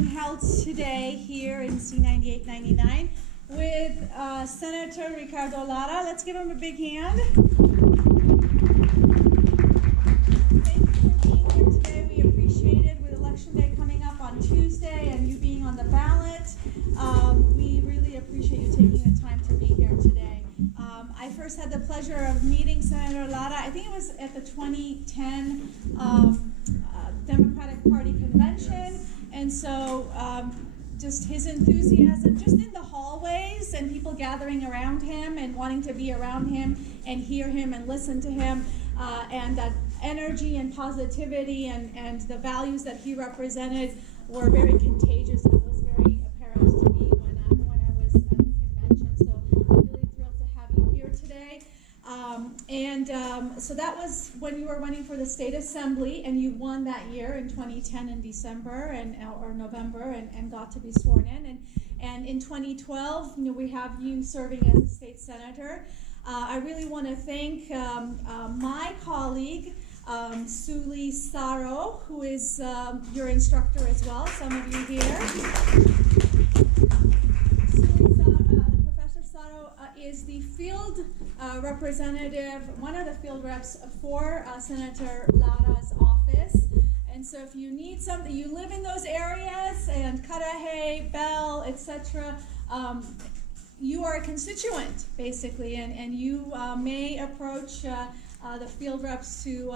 being held today here in C9899 with Senator Ricardo Lara. Let's give him a big hand. Thank you for being here today. We appreciate it. With Election Day coming up on Tuesday and you being on the ballot, we really appreciate you taking the time to be here today. I first had the pleasure of meeting Senator Lara, I think it was at the 2010 Democratic Party convention, and so just his enthusiasm just in the hallways and people gathering around him and wanting to be around him and hear him and listen to him, and that energy and positivity and the values that he represented were very contagious. It was very apparent to me when I was at the convention, so I'm really thrilled to have you here today. So that was when you were running for the state assembly, and you won that year in 2010 in December or November, and got to be sworn in. And in 2012, we have you serving as a state senator. I really want to thank my colleague, CSULA Saro, who is your instructor as well. Some of you here. Professor Saro is the field representative, one of the field reps for Senator Lara's office. And so if you need something, you live in those areas, and Cudahy, Bell, etc., you are a constituent, basically, and you may approach the field reps to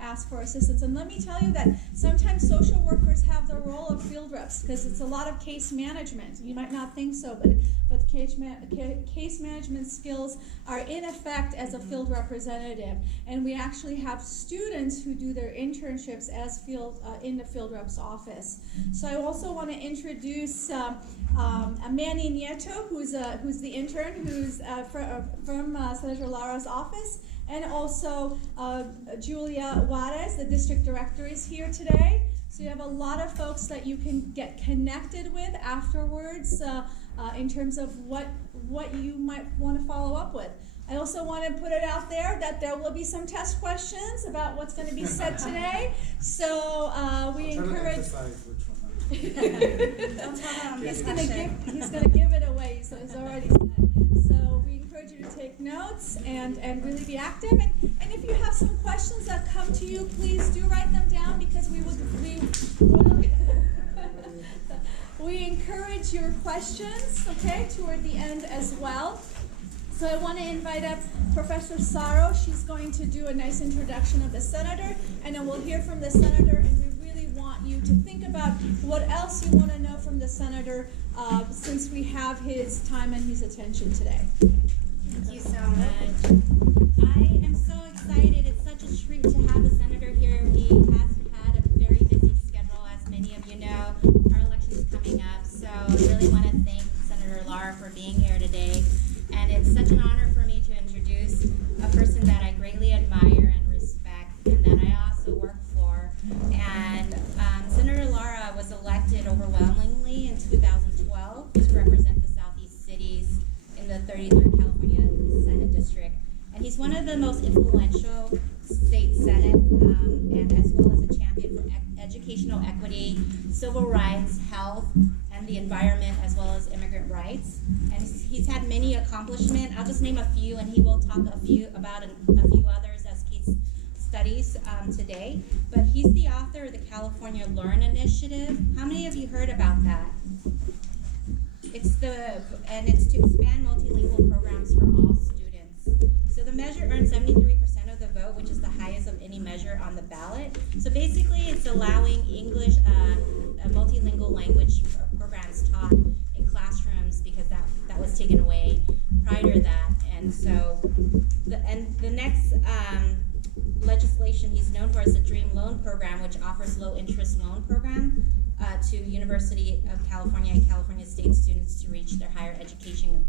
ask for assistance. And let me tell you that sometimes social workers have the role of field reps because it's a lot of case management. You might not think so, but case management skills are in effect as a field representative. And we actually have students who do their internships as in the field rep's office. So I also want to introduce Manny Nieto, who's the intern, who's from Senator Lara's office. And also Julia Juarez, the district director, is here today. So you have a lot of folks that you can get connected with afterwards in terms of what you might want to follow up with. I also want to put it out there that there will be some test questions about what's going to be said today. So we encourage. He's going to give it away, so it's already said. So we encourage you to take notes and really be active. And if you have some questions that come to you, please do write them down, because we encourage your questions, okay, toward the end as well. So I want to invite up Professor Saro. She's going to do a nice introduction of the senator, and then we'll hear from the senator, and we really want you to think about what else you want to know from the senator since we have his time and his attention today. Thank you so much. I am so excited. It's such a treat to have the senator here. He has had a very busy schedule, as many of you know. Our election is coming up, so I really want to thank Senator Lara for being here today. And it's such an honor for me to introduce a person that I greatly admire and respect, and that I also work for. And Senator Lara was elected overwhelmingly in 2012 to represent the Southeast cities in the 33rd California Senate District. And he's one of the most influential state Senate, and as well as a champion for educational equity, civil rights, health, and the environment, as well as immigrant rights. And he's had many accomplishments. I'll just name a few, and he will talk about a few others as case studies today. But he's the author of the California Learn Initiative. How many of you heard about that? It's to expand multilingual programs for all students. So the measure earned 73% of the vote, which is the highest of any measure on the ballot. So basically, it's allowing English, multilingual language programs taught in classrooms, because that was taken away prior to that. And so the next legislation he's known for is the Dream Loan Program, which offers low-interest loan program to University of California and California State students to reach their higher educational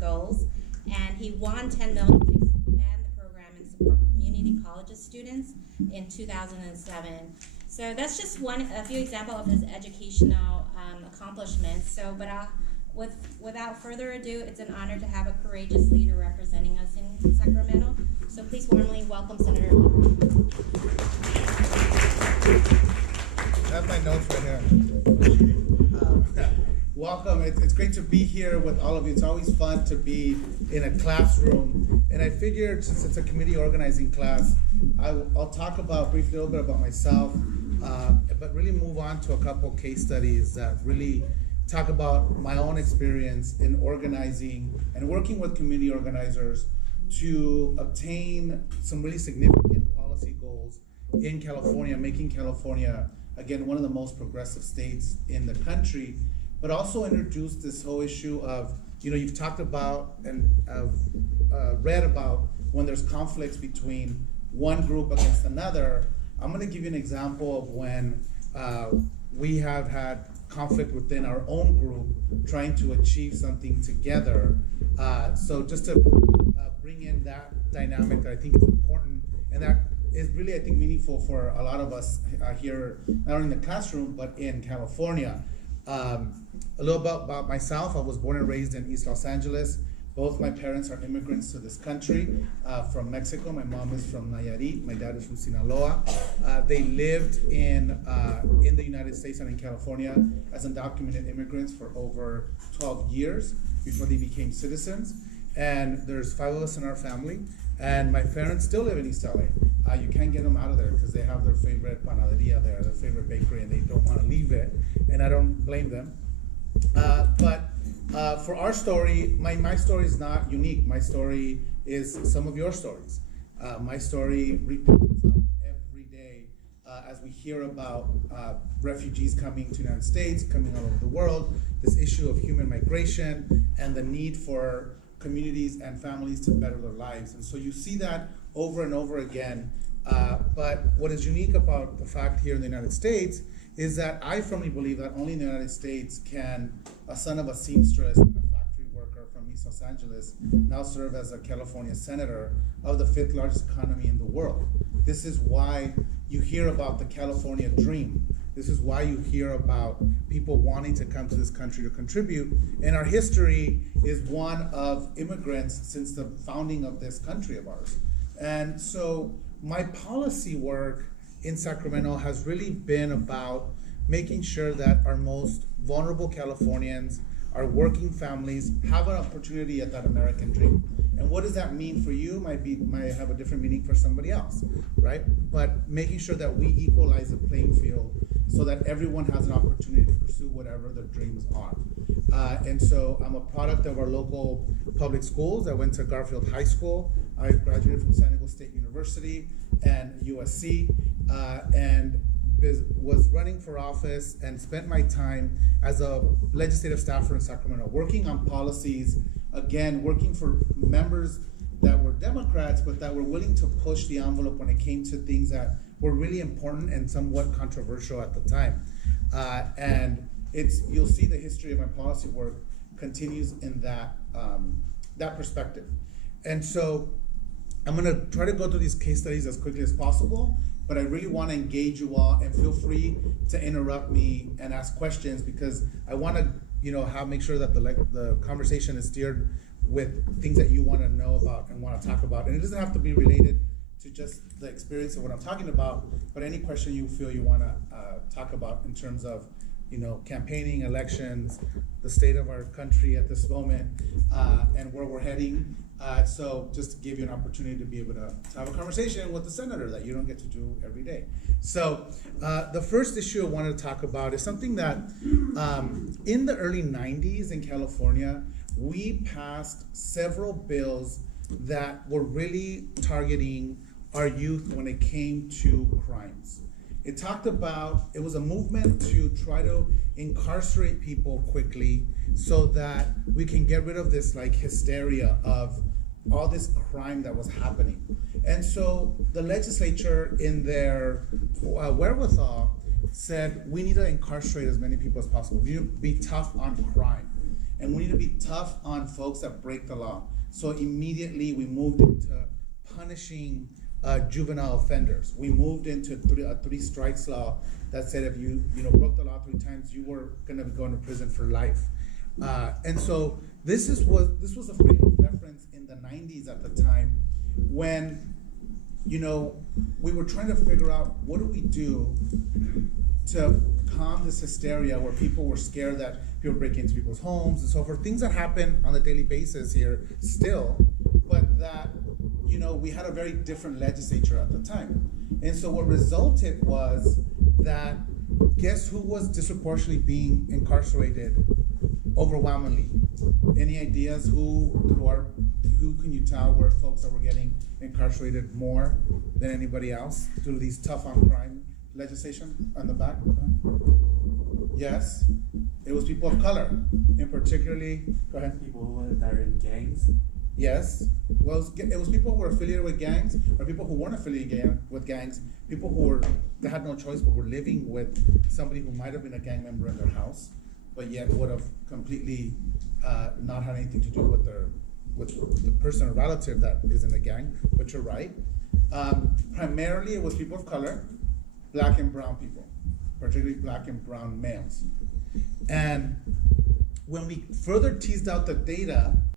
goals. And he won $10 million to expand the program and support community colleges students in 2007. So that's just a few examples of his educational accomplishments. So, without further ado, it's an honor to have a courageous leader representing us in Sacramento. So please warmly welcome Senator Lara. Have my notes right here. Welcome. It's great to be here with all of you. It's always fun to be in a classroom. And I figured, since it's a committee organizing class, I'll talk briefly a little bit about myself, but really move on to a couple case studies that really talk about my own experience in organizing and working with community organizers to obtain some really significant policy goals in California, making California, again, one of the most progressive states in the country, but also introduce this whole issue of, you've talked about and read about when there's conflicts between one group against another. I'm gonna give you an example of when we have had conflict within our own group trying to achieve something together. So just to bring in that dynamic that I think is important, and that is really, I think, meaningful for a lot of us here, not only in the classroom, but in California. A little about myself. I was born and raised in East Los Angeles. Both my parents are immigrants to this country from Mexico. My mom is from Nayarit. My dad is from Sinaloa. They lived in the United States and in California as undocumented immigrants for over 12 years before they became citizens. And there's 5 of us in our family. And my parents still live in East LA. You can't get them out of there because they have their favorite panaderia there, their favorite bakery, and they don't want to leave it. And I don't blame them. But for our story, my story is not unique. My story is some of your stories. My story repeats itself every day as we hear about refugees coming to the United States, coming all over the world, this issue of human migration and the need for communities and families to better their lives. And so you see that over and over again. But what is unique about the fact here in the United States is that I firmly believe that only in the United States can a son of a seamstress and a factory worker from East Los Angeles now serve as a California senator of the 5th largest economy in the world. This is why you hear about the California dream. This is why you hear about people wanting to come to this country to contribute. And our history is one of immigrants since the founding of this country of ours. And so my policy work in Sacramento has really been about making sure that our most vulnerable Californians, our working families, have an opportunity at that American dream. And what does that mean for you might have a different meaning for somebody else, right? But making sure that we equalize the playing field so that everyone has an opportunity to pursue whatever their dreams are. And so I'm a product of our local public schools. I went to Garfield High School. I graduated from San Diego State University and USC, and was running for office and spent my time as a legislative staffer in Sacramento, working on policies, again, working for members that were Democrats, but that were willing to push the envelope when it came to things that were really important and somewhat controversial at the time. And you'll see the history of my policy work continues in that perspective. And so I'm gonna try to go through these case studies as quickly as possible, but I really wanna engage you all, and feel free to interrupt me and ask questions, because I wanna make sure that the conversation is steered with things that you wanna know about and wanna talk about. And it doesn't have to be related to just the experience of what I'm talking about, but any question you feel you wanna talk about in terms of campaigning, elections, the state of our country at this moment, and where we're heading. So just to give you an opportunity to be able to have a conversation with the senator that you don't get to do every day. So the first issue I wanted to talk about is something that in the early 90s in California, we passed several bills that were really targeting our youth when it came to crimes. It was a movement to try to incarcerate people quickly so that we can get rid of this hysteria of all this crime that was happening. And so the legislature, in their wherewithal, said we need to incarcerate as many people as possible. We need to be tough on crime. And we need to be tough on folks that break the law. So immediately we moved into punishing juvenile offenders. We moved into a 3 strikes law that said if you broke the law 3 times, you were going to be going to prison for life. And so this was a frame of reference in the 90s at the time when we were trying to figure out what do we do to calm this hysteria where people were scared that people break into people's homes and so forth, things that happen on a daily basis here still, but that, you know, we had a very different legislature at the time. And so what resulted was that, guess who was disproportionately being incarcerated overwhelmingly? Any ideas who can you tell were folks that were getting incarcerated more than anybody else due to these tough on crime legislation on the back? Yes, it was people of color, and particularly, go ahead. People that are in gangs. Yes, well, it was people who were affiliated with gangs, or people who weren't affiliated with gangs, people who they had no choice but were living with somebody who might have been a gang member in their house, but yet would have completely not had anything to do with the person or relative that is in the gang. But you're right. Primarily, it was people of color, black and brown people, particularly black and brown males. And when we further teased out the data